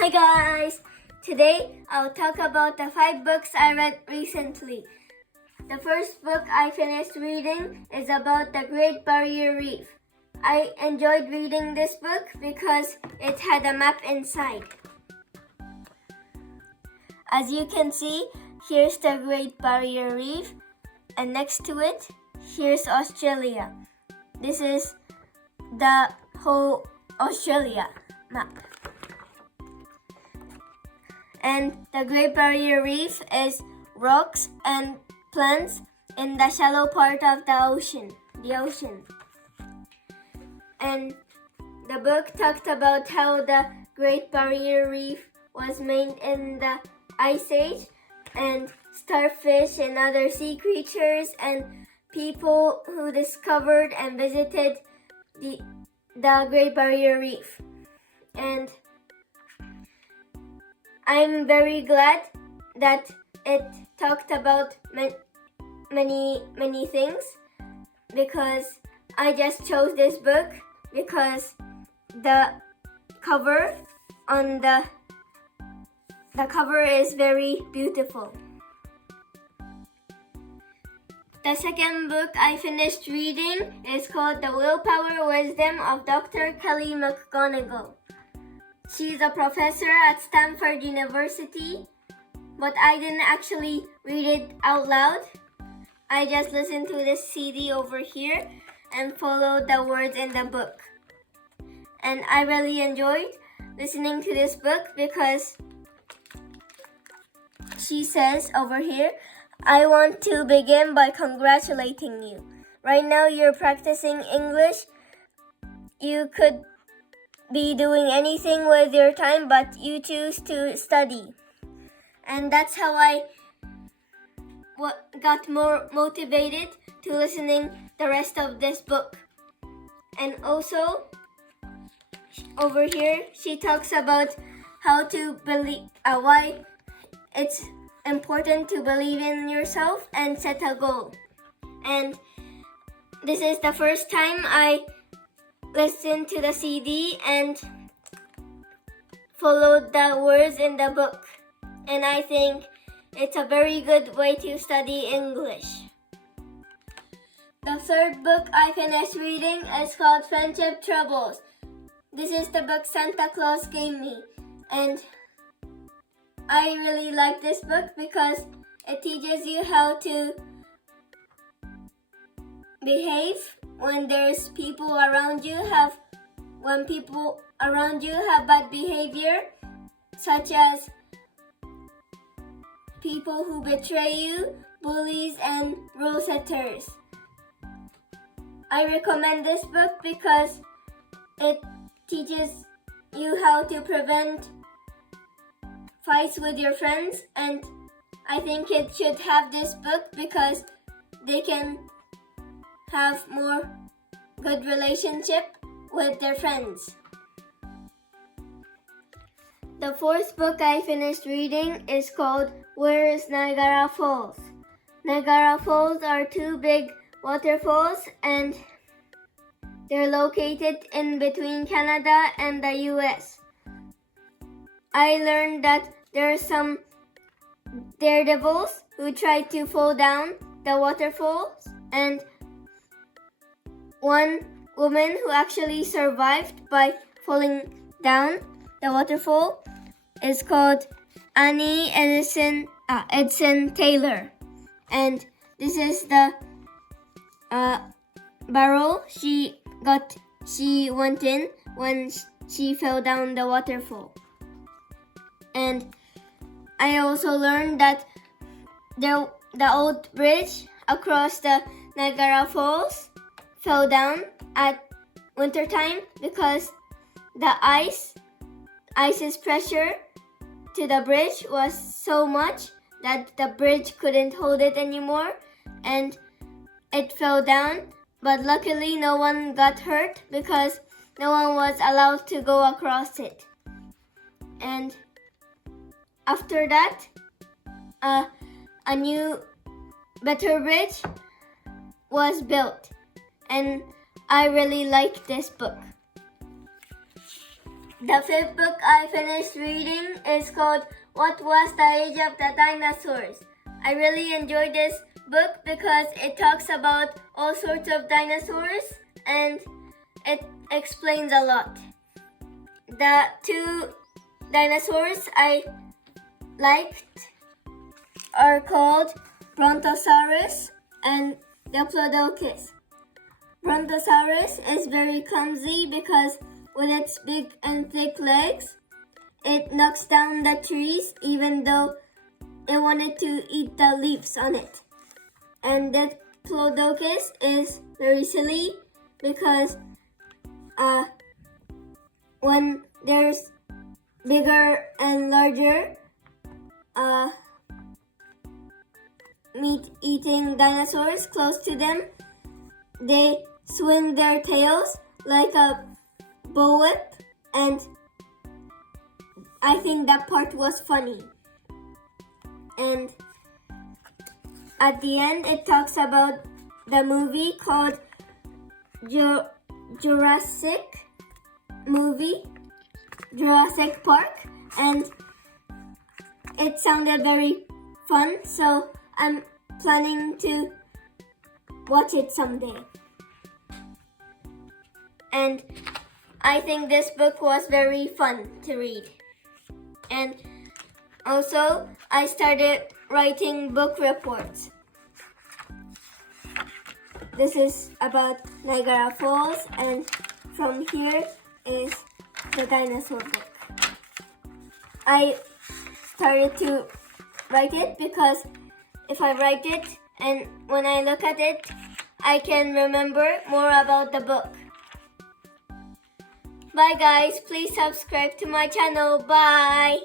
Hi guys! Today I'll talk about the 5 books I read recently. The first book I finished reading is about the Great Barrier Reef. I enjoyed reading this book because it had a map inside. As you can see, here's the Great Barrier Reef, and next to it, here's Australia. This is the whole Australia map. And the Great Barrier Reef is rocks and plants in the shallow part of the ocean. And the book talked about how the Great Barrier Reef was made in the Ice Age, and starfish and other sea creatures and people who discovered and visited the Great Barrier Reef. And I'm very glad that it talked about many things, because I just chose this book because the cover is very beautiful. The second book I finished reading is called The Willpower Wisdom of Dr. McGonigal. She's a professor at Stanford University, but I didn't actually read it out loud. I just listened to this CD over here and followed the words in the book. And I really enjoyed listening to this book because she says over here, I want to begin by congratulating you. Right now you're practicing English. You could be doing anything with your time, but you choose to study. And that's how I got more motivated to listening the rest of this book. And also, over here, she talks about how to believe, why it's important to believe in yourself and set a goal. And this is the first time I listened to the CD and followed the words in the book. And I think it's a very good way to study English. The third book I finished reading is called Friendship Troubles. This is the book Santa Claus gave me. And I really like this book because it teaches you how to behave when there's people around you when people around you have bad behavior, such as people who betray you, bullies, and rule setters. I recommend this book because it teaches you how to prevent fights with your friends, and I think it should have this book because they can have more good relationship with their friends. The fourth book I finished reading is called Where is Niagara Falls? Niagara Falls are 2 big waterfalls, and they're located in between Canada and the US. I learned that there are some daredevils who try to fall down the waterfalls, and one woman who actually survived by falling down the waterfall is called Annie Edson Taylor. And this is the barrel she went in when she fell down the waterfall. And I also learned that the old bridge across the Niagara Falls fell down at wintertime because the ice's pressure to the bridge was so much that the bridge couldn't hold it anymore, and it fell down. But luckily no one got hurt because no one was allowed to go across it. And after that, a new, better bridge was built, and I really like this book. The fifth book I finished reading is called What Was the Age of the Dinosaurs? I really enjoyed this book because it talks about all sorts of dinosaurs and it explains a lot. The two dinosaurs I liked are called Brontosaurus and Diplodocus. Brontosaurus is very clumsy because with its big and thick legs, it knocks down the trees even though it wanted to eat the leaves on it. And Diplodocus is very silly because when there's bigger and larger meat-eating dinosaurs close to them, they swing their tails like a bullwhip, and I think that part was funny. And at the end, it talks about the movie called Jurassic Park, and it sounded very fun, so I'm planning to watch it someday. And I think this book was very fun to read. And also, I started writing book reports. This is about Niagara Falls, and from here is the dinosaur book. I started to write it because if I write it and when I look at it, I can remember more about the book. Bye guys, please subscribe to my channel. Bye!